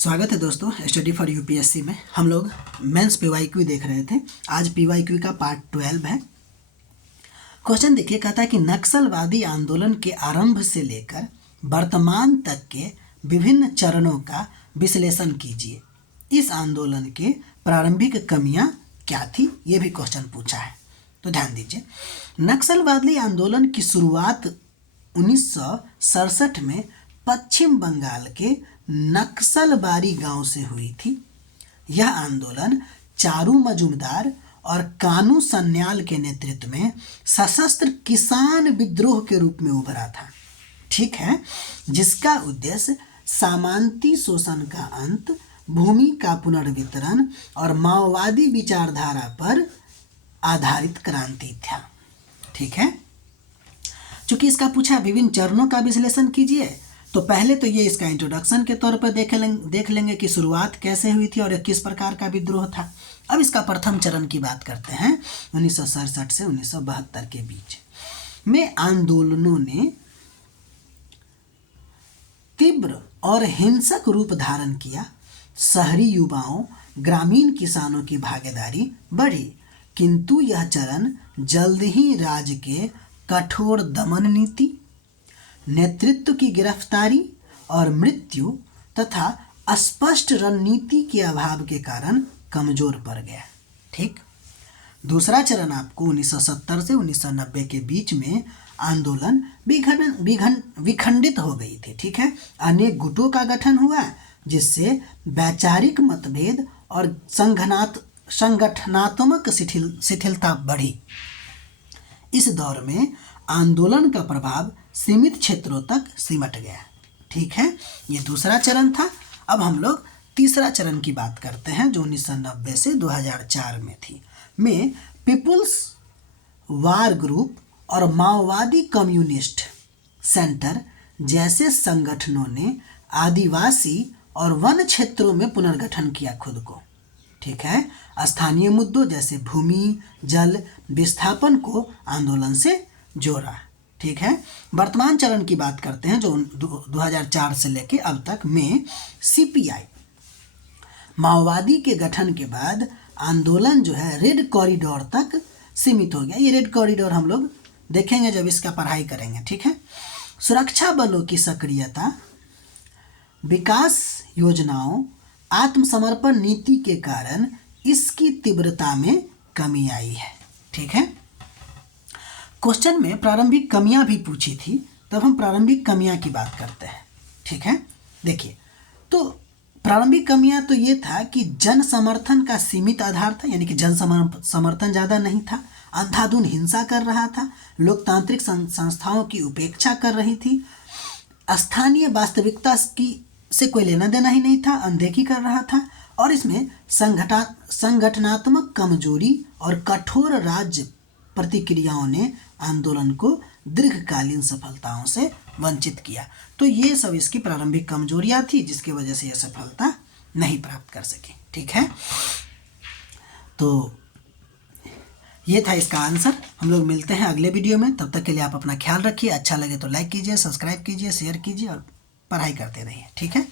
स्वागत है दोस्तों स्टडी फॉर यूपीएससी में। हम लोग मेंस पीवाईक्यू देख रहे थे। आज पीवाईक्यू का पार्ट 12 है। क्वेश्चन देखिए, कहता है कि नक्सलवादी आंदोलन के आरंभ से लेकर वर्तमान तक के विभिन्न चरणों का विश्लेषण कीजिए। इस आंदोलन के प्रारंभिक कमियां क्या थी, ये भी क्वेश्चन पूछा है। तो ध्यान दीजिए, नक्सलवादी आंदोलन की शुरुआत 1967 में पश्चिम बंगाल के नक्सलबारी गांव से हुई थी। यह आंदोलन चारू मजूमदार और कानू सन्याल के नेतृत्व में सशस्त्र किसान विद्रोह के रूप में उभरा था, ठीक है, जिसका उद्देश्य सामंती शोषण का अंत, भूमि का पुनर्वितरण और माओवादी विचारधारा पर आधारित क्रांति था। ठीक है, चूंकि इसका पूछा विभिन्न चरणों का विश्लेषण कीजिए, तो पहले तो ये इसका इंट्रोडक्शन के तौर पर देख लेंगे कि शुरुआत कैसे हुई थी और किस प्रकार का विद्रोह था। अब इसका प्रथम चरण की बात करते हैं। 1967 से 1972 के बीच में आंदोलनों ने तीव्र और हिंसक रूप धारण किया। शहरी युवाओं, ग्रामीण किसानों की भागीदारी बढ़ी, किंतु यह चरण जल्द ही राज्य के कठोर दमन नीति, नेतृत्व की गिरफ्तारी और मृत्यु तथा स्पष्ट रणनीति के अभाव के कारण कमजोर पड़ गया। ठीक, दूसरा चरण आपको 1970 से 1990 के बीच में आंदोलन विखंडित हो गई थी। ठीक है, अनेक गुटों का गठन हुआ, जिससे वैचारिक मतभेद और संगठनात्मक शिथिलता बढ़ी। इस दौर में आंदोलन का प्रभाव सीमित क्षेत्रों तक सिमट गया। ठीक है, ये दूसरा चरण था। अब हम लोग तीसरा चरण की बात करते हैं, जो 1990 से 2004 में थी। में पीपुल्स वार ग्रुप और माओवादी कम्युनिस्ट सेंटर जैसे संगठनों ने आदिवासी और वन क्षेत्रों में पुनर्गठन किया खुद को। ठीक है, स्थानीय मुद्दों जैसे भूमि, जल, विस्थापन को आंदोलन से जोड़ा। ठीक है, वर्तमान चरण की बात करते हैं, जो 2004 से लेके अब तक में सीपीआई माओवादी के गठन के बाद आंदोलन जो है रेड कॉरिडोर तक सीमित हो गया। ये रेड कॉरिडोर हम लोग देखेंगे जब इसका पढ़ाई करेंगे। ठीक है, सुरक्षा बलों की सक्रियता, विकास योजनाओं, आत्मसमर्पण नीति के कारण इसकी तीव्रता में कमी आई है। ठीक है, क्वेश्चन में प्रारंभिक कमियां भी पूछी थी, तब हम प्रारंभिक कमियां की बात करते हैं। ठीक है, देखिए, तो प्रारंभिक कमियां तो ये था कि जन समर्थन का सीमित आधार था, यानी कि जन समर्थन ज़्यादा नहीं था, अंधाधुंध हिंसा कर रहा था, लोकतांत्रिक संस्थाओं की उपेक्षा कर रही थी, स्थानीय वास्तविकता से कोई लेना देना ही नहीं था, अनदेखी कर रहा था, और इसमें संगठनात्मक कमजोरी और कठोर राज्य प्रतिक्रियाओं ने आंदोलन को दीर्घकालीन सफलताओं से वंचित किया। तो ये सब इसकी प्रारंभिक कमजोरियां थी, जिसकी वजह से यह सफलता नहीं प्राप्त कर सकी। ठीक है, तो ये था इसका आंसर। हम लोग मिलते हैं अगले वीडियो में। तब तक के लिए आप अपना ख्याल रखिए। अच्छा लगे तो लाइक कीजिए, सब्सक्राइब कीजिए, शेयर कीजिए और पढ़ाई करते रहिए। ठीक है।